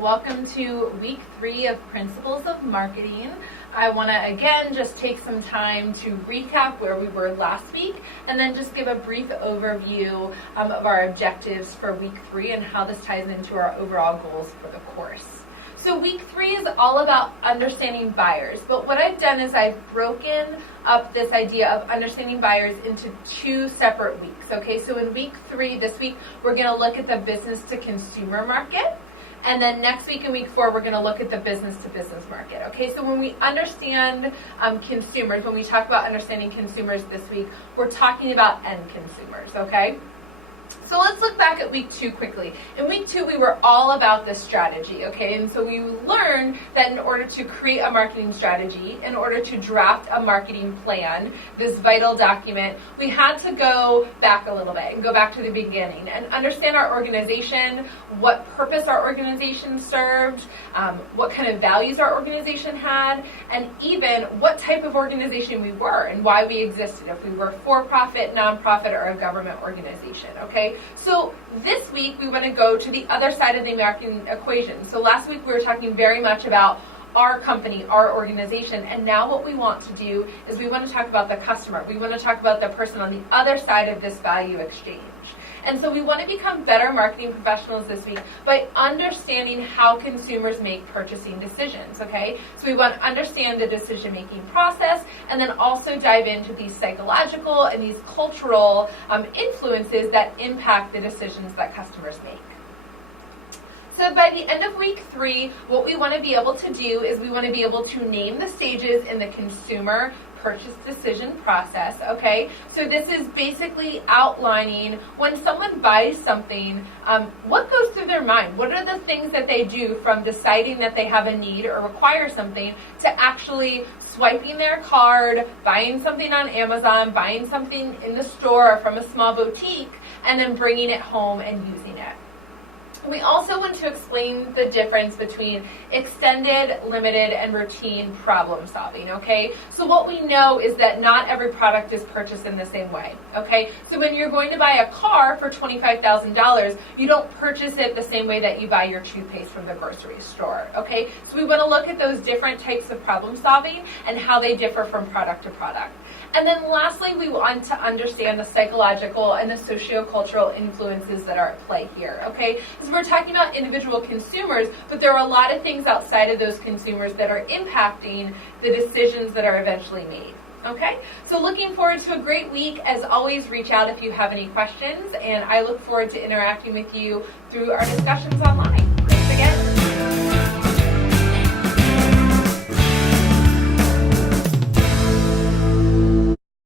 Welcome to week 3 of Principles of Marketing. I want to again just take some time to recap where we were last week and then just give a brief overview of our objectives for week 3 and how this ties into our overall goals for the course. So week 3 is all about understanding buyers, but what I've done is I've broken up this idea of understanding buyers into 2 separate weeks. Okay, so in week 3, this week, we're going to look at the business to consumer market. And then next week in week 4, we're going to look at the business to business market. Okay, so when we understand consumers, when we talk about understanding consumers this week, we're talking about end consumers, okay? So let's look back at week 2 quickly. In week 2, we were all about this strategy, okay? And so we learned that in order to create a marketing strategy, in order to draft a marketing plan, this vital document, we had to go back a little bit and go back to the beginning and understand our organization, what purpose our organization served, what kind of values our organization had, and even what type of organization we were and why we existed, if we were for-profit, nonprofit, or a government organization, okay? So this week we want to go to the other side of the marketing equation. So last week we were talking very much about our company, our organization, and now what we want to do is we want to talk about the customer. We want to talk about the person on the other side of this value exchange. And so we want to become better marketing professionals this week by understanding how consumers make purchasing decisions, okay? So we want to understand the decision-making process and then also dive into these psychological and these cultural influences that impact the decisions that customers make. So by the end of week 3, what we want to be able to do is we want to be able to name the stages in the consumer purchase decision process, okay? So this is basically outlining when someone buys something, what goes through their mind? What are the things that they do from deciding that they have a need or require something to actually swiping their card, buying something on Amazon, buying something in the store or from a small boutique, and then bringing it home and using it. We also want to explain the difference between extended, limited, and routine problem solving, okay? So what we know is that not every product is purchased in the same way, okay? So when you're going to buy a car for $25,000, you don't purchase it the same way that you buy your toothpaste from the grocery store, okay? So we want to look at those different types of problem solving and how they differ from product to product. And then lastly, we want to understand the psychological and the sociocultural influences that are at play here, okay? Because we're talking about individual consumers, but there are a lot of things outside of those consumers that are impacting the decisions that are eventually made, okay? So looking forward to a great week. As always, reach out if you have any questions, and I look forward to interacting with you through our discussions online. Thanks again.